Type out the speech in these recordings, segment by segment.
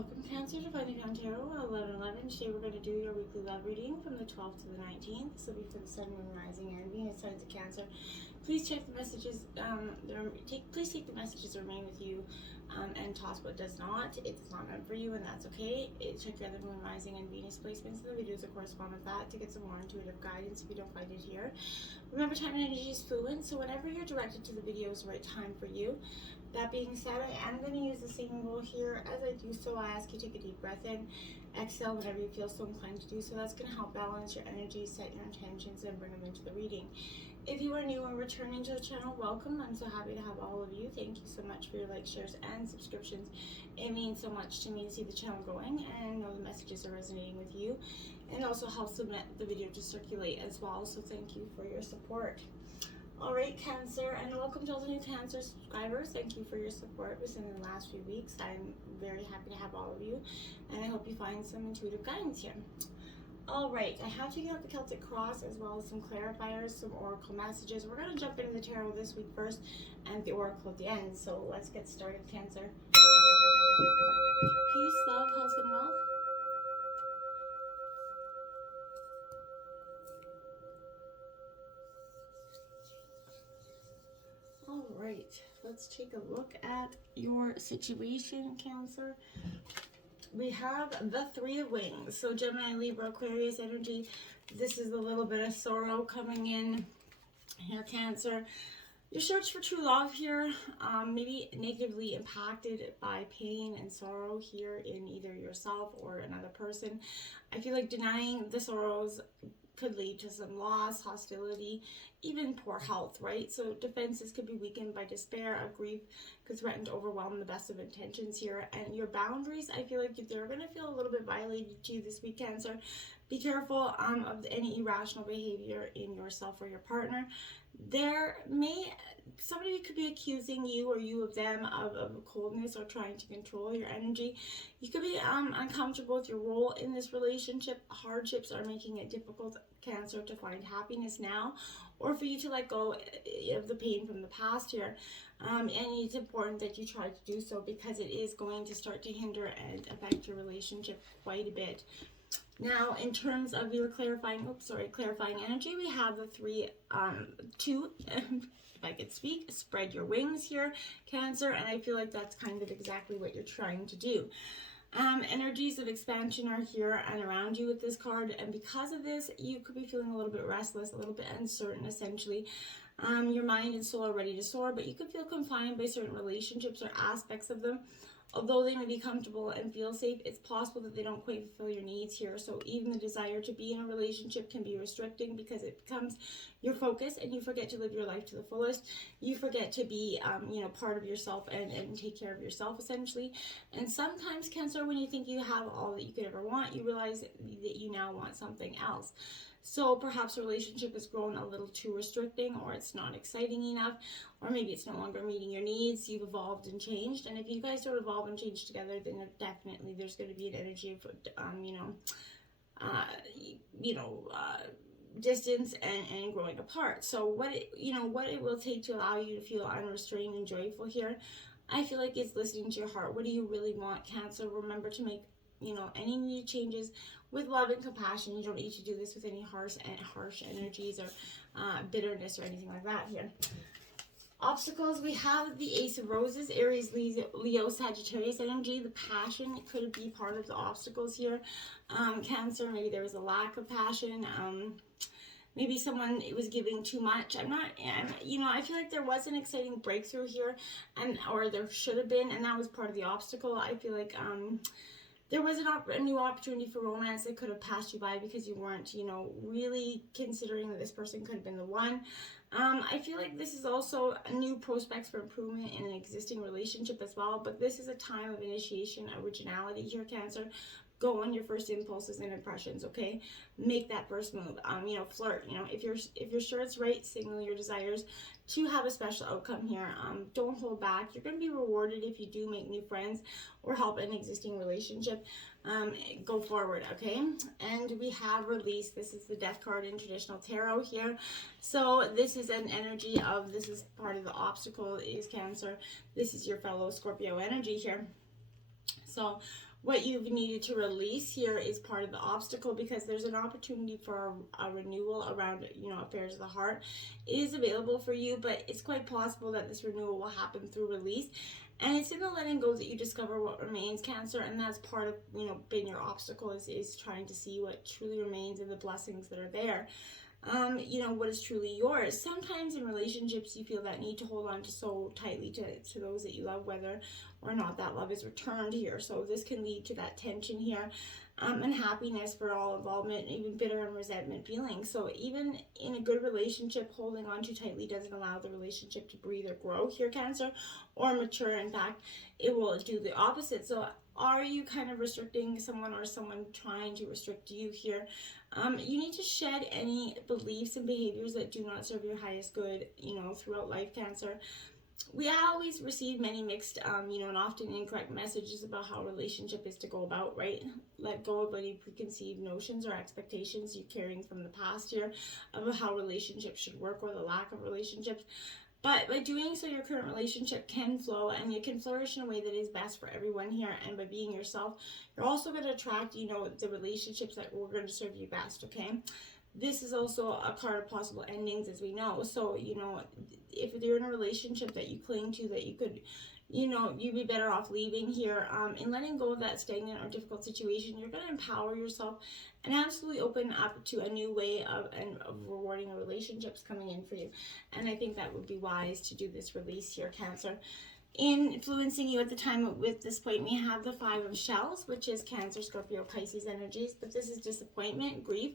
Welcome, Cancer, to Finding Crown Tarot 11/11. Today we're going to do your weekly love reading from the 12th to the 19th. This will be for the Sun, Moon, Rising, and Venus signs of Cancer. Please check the messages. Please take the messages that remain with you and toss what does not. It's not meant for you, and that's okay. Check your other Moon, Rising, and Venus placements in the videos that correspond with that to get some more intuitive guidance if you don't find it here. Remember, time and energy is fluid, so whenever you're directed to the video is the right time for you. That being said, I am going to use the same rule here. As I do so, I ask you to take a deep breath in, exhale whenever you feel so inclined to do so. That's going to help balance your energy, set your intentions, and bring them into the reading. If you are new and returning to the channel, welcome. I'm so happy to have all of you. Thank you so much for your likes, shares, and subscriptions. It means so much to me to see the channel growing and know the messages are resonating with you. And also helps the video to circulate as well. So thank you for your support. Alright, Cancer, and welcome to all the new Cancer subscribers. Thank you for your support within the last few weeks. I'm very happy to have all of you, and I hope you find some intuitive guidance here. Alright, I have taken out the Celtic Cross as well as some clarifiers, some oracle messages. We're going to jump into the tarot this week first and the oracle at the end. So let's get started, Cancer. Peace, love, health, and wealth. Alright, let's take a look at your situation, Cancer. We have the Three of Wings. So Gemini, Libra, Aquarius energy. This is a little bit of sorrow coming in here, Cancer. Your search for true love here, maybe negatively impacted by pain and sorrow here in either yourself or another person. I feel like denying the sorrows could lead to some loss, hostility, even poor health, right? So defenses could be weakened by despair or grief, could threaten to overwhelm the best of intentions here. And your boundaries, I feel like they're going to feel a little bit violated to you this week, Cancer. Be careful of any irrational behavior in yourself or your partner. Somebody could be accusing you or you of them of coldness or trying to control your energy. You could be uncomfortable with your role in this relationship. Hardships are making it difficult, Cancer, to find happiness now or for you to let go of the pain from the past here. And it's important that you try to do so because it is going to start to hinder and affect your relationship quite a bit. Now, in terms of your clarifying energy, we have the two, if I could speak, spread your wings here, Cancer, and I feel like that's kind of exactly what you're trying to do. Energies of expansion are here and around you with this card, and because of this, you could be feeling a little bit restless, a little bit uncertain, essentially. Your mind and soul are ready to soar, but you could feel confined by certain relationships or aspects of them. Although they may be comfortable and feel safe, it's possible that they don't quite fulfill your needs here. So even the desire to be in a relationship can be restricting because it becomes your focus and you forget to live your life to the fullest. You forget to be, part of yourself and take care of yourself, essentially. And sometimes, Cancer, when you think you have all that you could ever want, you realize that you now want something else. So perhaps a relationship has grown a little too restricting, or it's not exciting enough, or maybe it's no longer meeting your needs. You've evolved and changed, and if you guys don't evolve and change together, then definitely there's going to be an energy of distance and growing apart. So what it will take to allow you to feel unrestrained and joyful here, I feel like it's listening to your heart. What do you really want, Cancer? Remember to make any needed changes with love and compassion. You don't need to do this with any harsh energies or bitterness or anything like that here. Obstacles, we have the Ace of Roses, Aries, Leo, Sagittarius energy. The passion could be part of the obstacles here. Cancer, maybe there was a lack of passion. Maybe someone was giving too much. I feel like there was an exciting breakthrough here, or there should have been, and that was part of the obstacle. I feel like there was a new opportunity for romance that could have passed you by because you weren't, really considering that this person could have been the one. I feel like this is also a new prospects for improvement in an existing relationship as well, but this is a time of initiation, originality here, Cancer. Go on your first impulses and impressions, okay? Make that first move. Flirt. If you're sure it's right, signal your desires to have a special outcome here. Don't hold back. You're going to be rewarded if you do make new friends or help an existing relationship. Go forward, okay? And we have release. This is the Death card in traditional tarot here. So this is an energy of, this is part of the obstacle is Cancer. This is your fellow Scorpio energy here. So what you've needed to release here is part of the obstacle, because there's an opportunity for a renewal around, affairs of the heart. It is available for you, but it's quite possible that this renewal will happen through release. And it's in the letting go that you discover what remains, Cancer, and that's part of, being your obstacle is trying to see what truly remains and the blessings that are there. What is truly yours. Sometimes in relationships you feel that need to hold on to so tightly to those that you love, whether or not that love is returned here. So this can lead to that tension here, unhappiness for all involvement, even bitter and resentment feelings. So even in a good relationship, holding on too tightly doesn't allow the relationship to breathe or grow here, Cancer, or mature. In fact, it will do the opposite. So are you kind of restricting someone, or someone trying to restrict you here? You need to shed any beliefs and behaviors that do not serve your highest good, throughout life, Cancer. We always receive many mixed, and often incorrect messages about how a relationship is to go about, right? Let go of any preconceived notions or expectations you're carrying from the past here about how relationships should work, or the lack of relationships. But by doing so, your current relationship can flow, and you can flourish in a way that is best for everyone here. And by being yourself, you're also going to attract, the relationships that are going to serve you best, okay? This is also a card of possible endings, as we know. So, if you're in a relationship that you cling to, that you could, you'd be better off leaving here. In letting go of that stagnant or difficult situation, you're going to empower yourself and absolutely open up to a new way of rewarding relationships coming in for you. And I think that would be wise to do this release here, Cancer. Influencing you at the time with this point, we have the Five of Shells, which is Cancer, Scorpio, Pisces energies, but this is disappointment, grief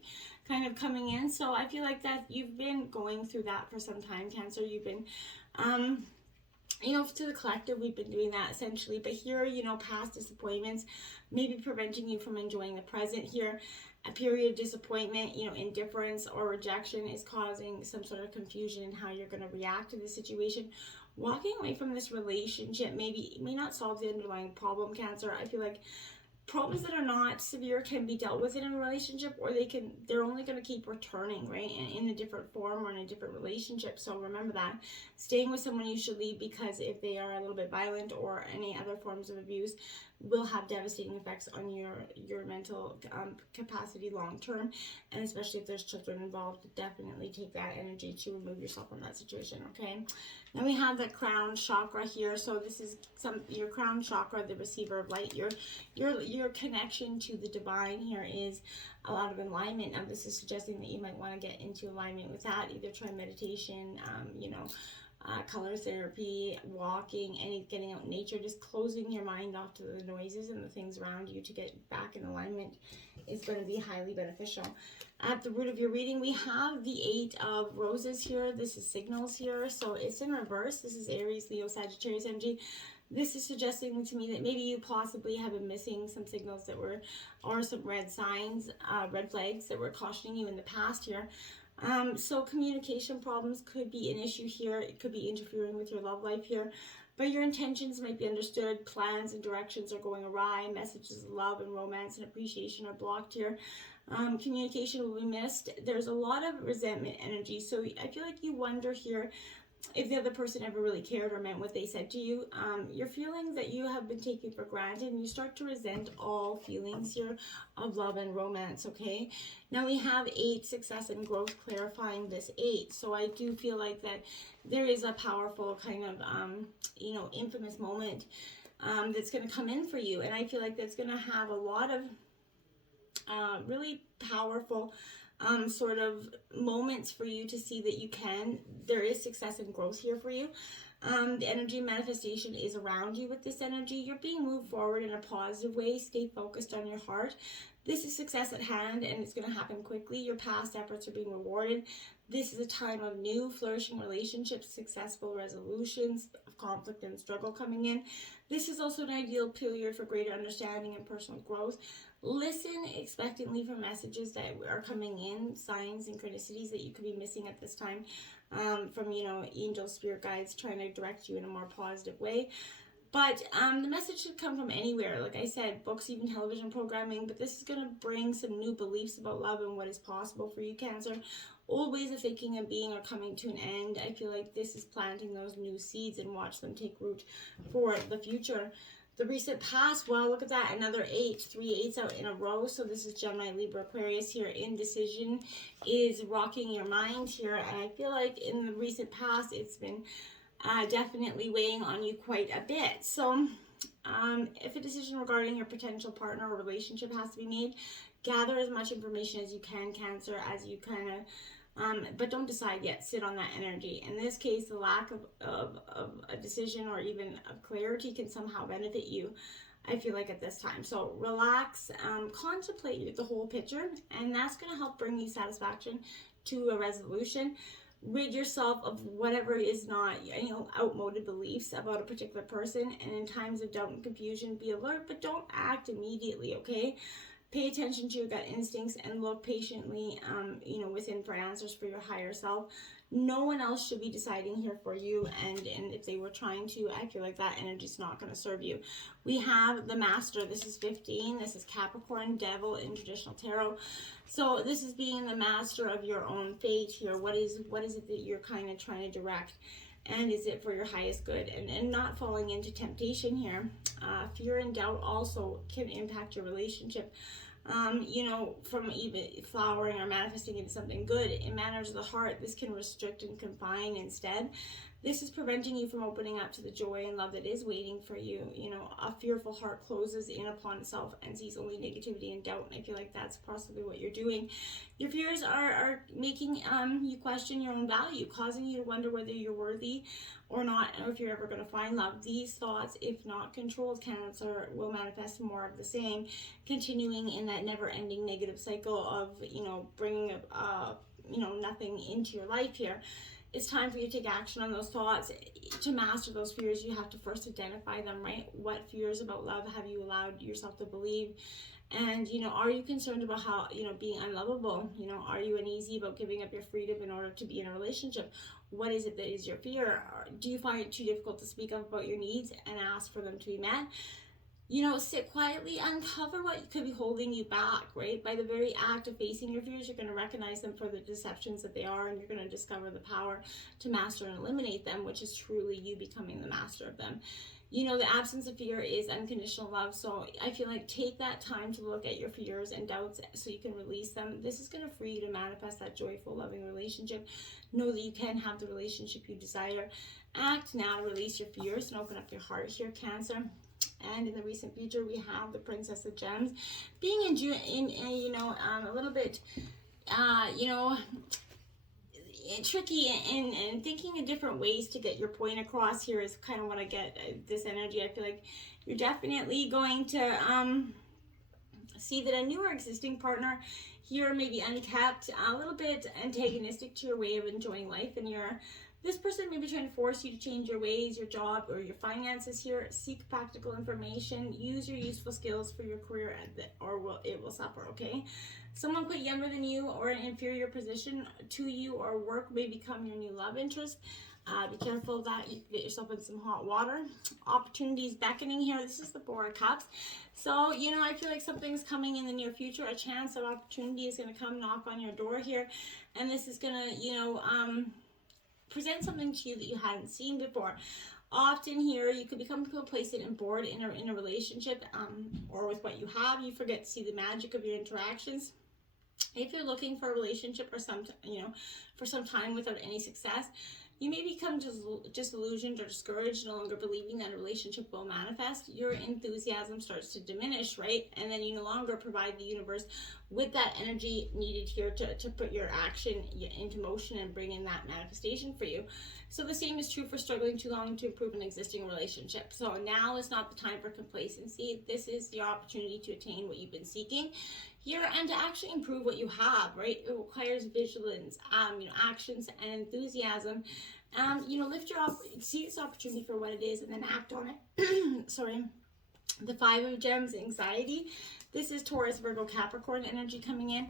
kind of coming in. So I feel like that you've been going through that for some time, Cancer. You've been to the collective, we've been doing that essentially, but here, past disappointments maybe preventing you from enjoying the present here. A period of disappointment, indifference or rejection is causing some sort of confusion in how you're going to react to the situation. Walking away from this relationship may not solve the underlying problem, Cancer. I feel like problems that are not severe can be dealt with in a relationship, or they're only going to keep returning, right, in a different form or in a different relationship. So remember that. Staying with someone you should leave, because if they are a little bit violent or any other forms of abuse, will have devastating effects on your mental capacity long term. And especially if there's children involved, definitely take that energy to remove yourself from that situation, okay? Then we have the crown chakra here. So this is your crown chakra, the receiver of light. Your connection to the divine here is a lot of alignment. Now this is suggesting that you might want to get into alignment with that. Either try meditation, color therapy, walking, getting out in nature, just closing your mind off to the noises and the things around you to get back in alignment is going to be highly beneficial. At the root of your reading, we have the Eight of Roses here. This is signals here, so it's in reverse. This is Aries, Leo, Sagittarius energy. This is suggesting to me that maybe you possibly have been missing some signals or some red signs, red flags that were cautioning you in the past here. So communication problems could be an issue here. It could be interfering with your love life here. But your intentions might be understood. Plans and directions are going awry. Messages of love and romance and appreciation are blocked here. Communication will be missed. There's a lot of resentment energy. So I feel like you wonder here if the other person ever really cared or meant what they said to you. Your feelings that you have been taken for granted, and you start to resent all feelings here of love and romance, okay? Now we have 8, success and growth, clarifying this 8. So I do feel like that there is a powerful kind of, infamous moment that's going to come in for you. And I feel like that's going to have a lot of really powerful sort of moments for you to see that there is success and growth here for you. The energy manifestation is around you with this energy. You're being moved forward in a positive way. Stay focused on your heart. This is success at hand, and it's going to happen quickly. Your past efforts are being rewarded. This is a time of new, flourishing relationships, successful resolutions of conflict and struggle coming in. This is also an ideal period for greater understanding and personal growth. Listen expectantly for messages that are coming in, signs, synchronicities that you could be missing at this time from, angels, spirit guides trying to direct you in a more positive way. But the message should come from anywhere. Like I said, books, even television programming. But this is going to bring some new beliefs about love and what is possible for you, Cancer. Old ways of thinking and being are coming to an end. I feel like this is planting those new seeds, and watch them take root for the future. The recent past, well, look at that, another 8, 3 8s out in a row. So this is Gemini, Libra, Aquarius here. Indecision is rocking your mind here. And I feel like in the recent past, it's been definitely weighing on you quite a bit. So if a decision regarding your potential partner or relationship has to be made, gather as much information as you can, Cancer, as you kind of but don't decide yet. Sit on that energy. In this case, the lack of a decision or even of clarity can somehow benefit you, I feel like, at this time. So relax, contemplate the whole picture, and that's going to help bring you satisfaction to a resolution. Rid yourself of whatever is not, outmoded beliefs about a particular person. And in times of doubt and confusion, be alert, but don't act immediately, okay? Pay attention to your gut instincts and look patiently, within for answers for your higher self. No one else should be deciding here for you, and if they were trying to, I feel like that energy is not going to serve you. We have the Master. This is 15. This is Capricorn, Devil in traditional tarot. So this is being the master of your own fate here. What is it that you're kind of trying to direct? And is it for your highest good? And not falling into temptation here. Fear and doubt also can impact your relationship. From even flowering or manifesting into something good. In matters of the heart, this can restrict and confine instead. This is preventing you from opening up to the joy and love that is waiting for you. A fearful heart closes in upon itself and sees only negativity and doubt. And I feel like that's possibly what you're doing. Your fears are making you question your own value, causing you to wonder whether you're worthy or not, or if you're ever going to find love. These thoughts, if not controlled, Cancer, will manifest more of the same, continuing in that never-ending negative cycle of, bringing nothing into your life here. It's time for you to take action on those thoughts. To master those fears, you have to first identify them, right? What fears about love have you allowed yourself to believe? And, are you concerned about how, being unlovable? Are you uneasy about giving up your freedom in order to be in a relationship? What is it that is your fear? Do you find it too difficult to speak up about your needs and ask for them to be met? Sit quietly, uncover what could be holding you back, right? By the very act of facing your fears, you're going to recognize them for the deceptions that they are, and you're going to discover the power to master and eliminate them, which is truly you becoming the master of them. The absence of fear is unconditional love. So I feel like take that time to look at your fears and doubts so you can release them. This is going to free you to manifest that joyful, loving relationship. Know that you can have the relationship you desire. Act now to release your fears and open up your heart here, Cancer. And in the recent future, we have the Princess of Gems being a little bit, tricky and thinking of different ways to get your point across here is kind of what I get this energy. I feel like you're definitely going to see that a newer existing partner here may be unkept, a little bit antagonistic to your way of enjoying life, and this person may be trying to force you to change your ways, your job, or your finances here. Seek practical information. Use your useful skills for your career, or it will suffer, okay? Someone quite younger than you or an inferior position to you or work may become your new love interest. Be careful that you get yourself in some hot water. Opportunities beckoning here. This is the Four of Cups. So, I feel like something's coming in the near future. A chance of opportunity is going to come knock on your door here. And this is going to, present something to you that you hadn't seen before. Often here, you could become complacent and bored in a relationship or with what you have. You forget to see the magic of your interactions. If you're looking for a relationship or for some time without any success, you may become disillusioned or discouraged, no longer believing that a relationship will manifest. Your enthusiasm starts to diminish, right? And then you no longer provide the universe with that energy needed here to put your action into motion and bring in that manifestation for you. So the same is true for struggling too long to improve an existing relationship. So now is not the time for complacency. This is the opportunity to attain what you've been seeking here and to actually improve what you have, right? It requires vigilance, actions and enthusiasm. See this opportunity for what it is and then act on it. Sorry. The Five of Gems, anxiety. This is Taurus, Virgo, Capricorn energy coming in.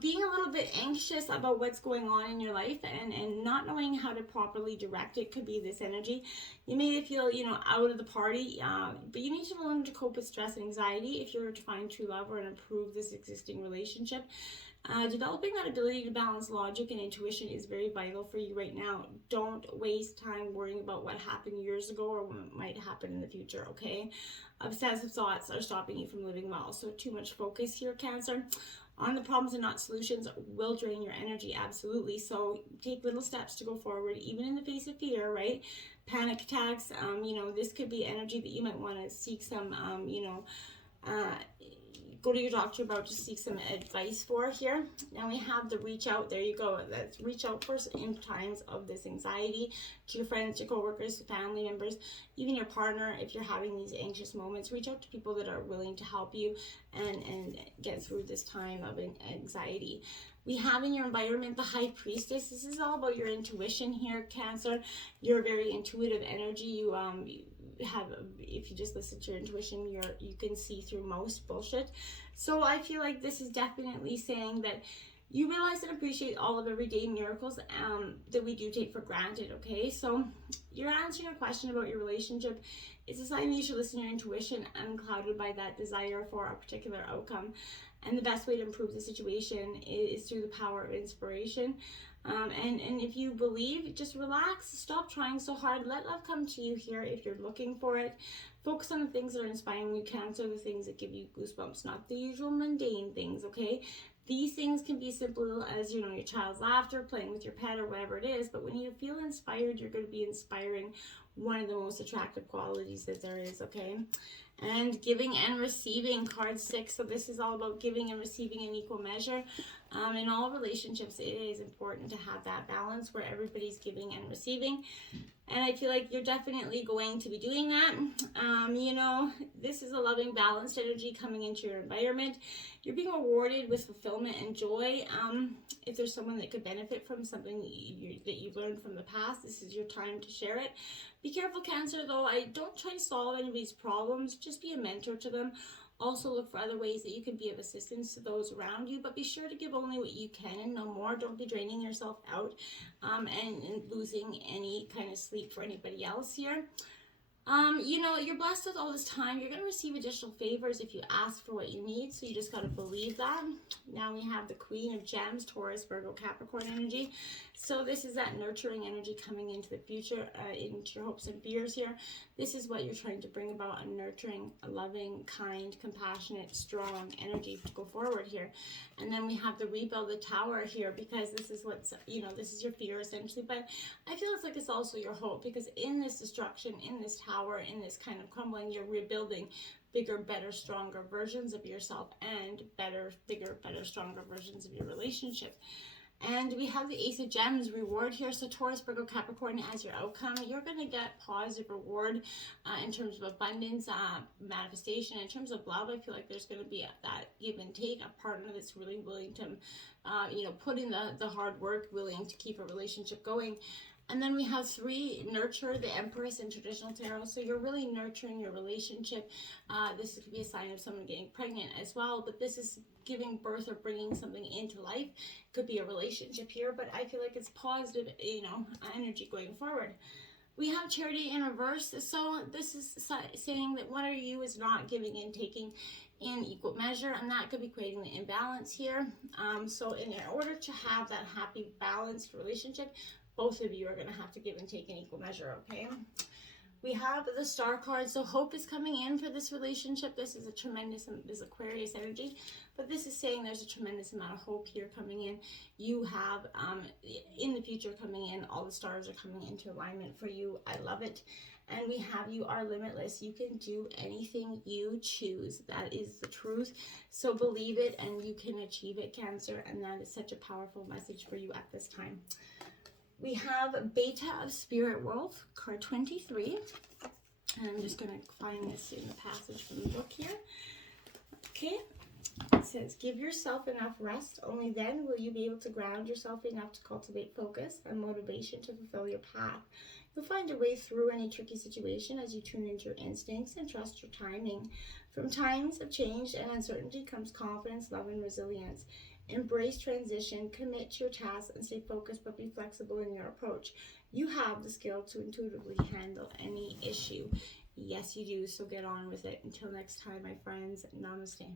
Being a little bit anxious about what's going on in your life and not knowing how to properly direct it could be this energy. You may feel, out of the party, but you need to learn to cope with stress and anxiety if you're to find true love or improve this existing relationship. Developing that ability to balance logic and intuition is very vital for you right now. Don't waste time worrying about what happened years ago or what might happen in the future, okay? Obsessive thoughts are stopping you from living well. So too much focus here, Cancer, on the problems and not solutions will drain your energy, absolutely. So take little steps to go forward, even in the face of fear, right? Panic attacks, this could be energy that you might want to seek some, go to your doctor about, to seek some advice for here. Now we have the reach out. There you go. Let's reach out first in times of this anxiety to your friends, your coworkers, family members, even your partner. If you're having these anxious moments, reach out to people that are willing to help you and get through this time of anxiety. We have in your environment the High Priestess. This is all about your intuition here, Cancer. You're a very intuitive energy. You have, if you just listen to your intuition, you can see through most bullshit. So I feel like this is definitely saying that you realize and appreciate all of everyday miracles that we do take for granted, okay? So you're answering a question about your relationship. It's a sign that you should listen to your intuition, unclouded by that desire for a particular outcome. And the best way to improve the situation is through the power of inspiration. And if you believe, just relax, stop trying so hard, let love come to you here if you're looking for it. Focus on the things that are inspiring you, Cancer, the things that give you goosebumps, not the usual mundane things, okay? These things can be simple as, your child's laughter, playing with your pet, or whatever it is, but when you feel inspired, you're going to be inspiring one of the most attractive qualities that there is, okay? And giving and receiving, card 6. So this is all about giving and receiving in equal measure. In all relationships, it is important to have that balance where everybody's giving and receiving. And I feel like you're definitely going to be doing that. This is a loving, balanced energy coming into your environment. You're being rewarded with fulfillment and joy. If there's someone that could benefit from something that you've learned from the past, this is your time to share it. Be careful, Cancer, though. I don't try to solve anybody's problems. Just be a mentor to them. Also look for other ways that you can be of assistance to those around you, but be sure to give only what you can and no more. Don't be draining yourself out and losing any kind of sleep for anybody else here. You're blessed with all this time. You're going to receive additional favors if you ask for what you need, so you just got to believe that. Now we have the Queen of Gems, Taurus, Virgo, Capricorn energy. So this is that nurturing energy coming into the future, into your hopes and fears here. This is what you're trying to bring about, a nurturing, a loving, kind, compassionate, strong energy to go forward here. And then we have the Rebuild the Tower here, because this is what's, this is your fear essentially, but I feel it's also your hope, because in this destruction, in this tower, in this kind of crumbling, you're rebuilding bigger, better, stronger versions of yourself, and better, bigger, better, stronger versions of your relationship. And we have the Ace of Gems reward here. So Taurus, Virgo, Capricorn, as your outcome, you're going to get positive reward in terms of abundance, manifestation. In terms of love, I feel like there's going to be that give and take, a partner that's really willing to, put in the hard work, willing to keep a relationship going. And then we have 3, nurture, the Empress in traditional tarot. So you're really nurturing your relationship. This could be a sign of someone getting pregnant as well, but this is giving birth or bringing something into life. Could be a relationship here, but I feel like it's positive, energy going forward. We have Charity in reverse. So this is saying that one of you is not giving and taking in equal measure, and that could be creating the imbalance here. So in order to have that happy, balanced relationship, both of you are going to have to give and take in equal measure, okay? We have the Star card, so hope is coming in for this relationship. This is this Aquarius energy, but this is saying there's a tremendous amount of hope here coming in. You have, in the future coming in, all the stars are coming into alignment for you. I love it. And we have you are limitless. You can do anything you choose. That is the truth. So believe it and you can achieve it, Cancer, and that is such a powerful message for you at this time. We have Beta of Spirit Wolf, card 23. And I'm just going to find this in the passage from the book here. Okay. It says, give yourself enough rest. Only then will you be able to ground yourself enough to cultivate focus and motivation to fulfill your path. You'll find your way through any tricky situation as you tune into your instincts and trust your timing. From times of change and uncertainty comes confidence, love, and resilience. Embrace transition, commit to your tasks, and stay focused, but be flexible in your approach. You have the skill to intuitively handle any issue. Yes, you do, so get on with it. Until next time, my friends, namaste.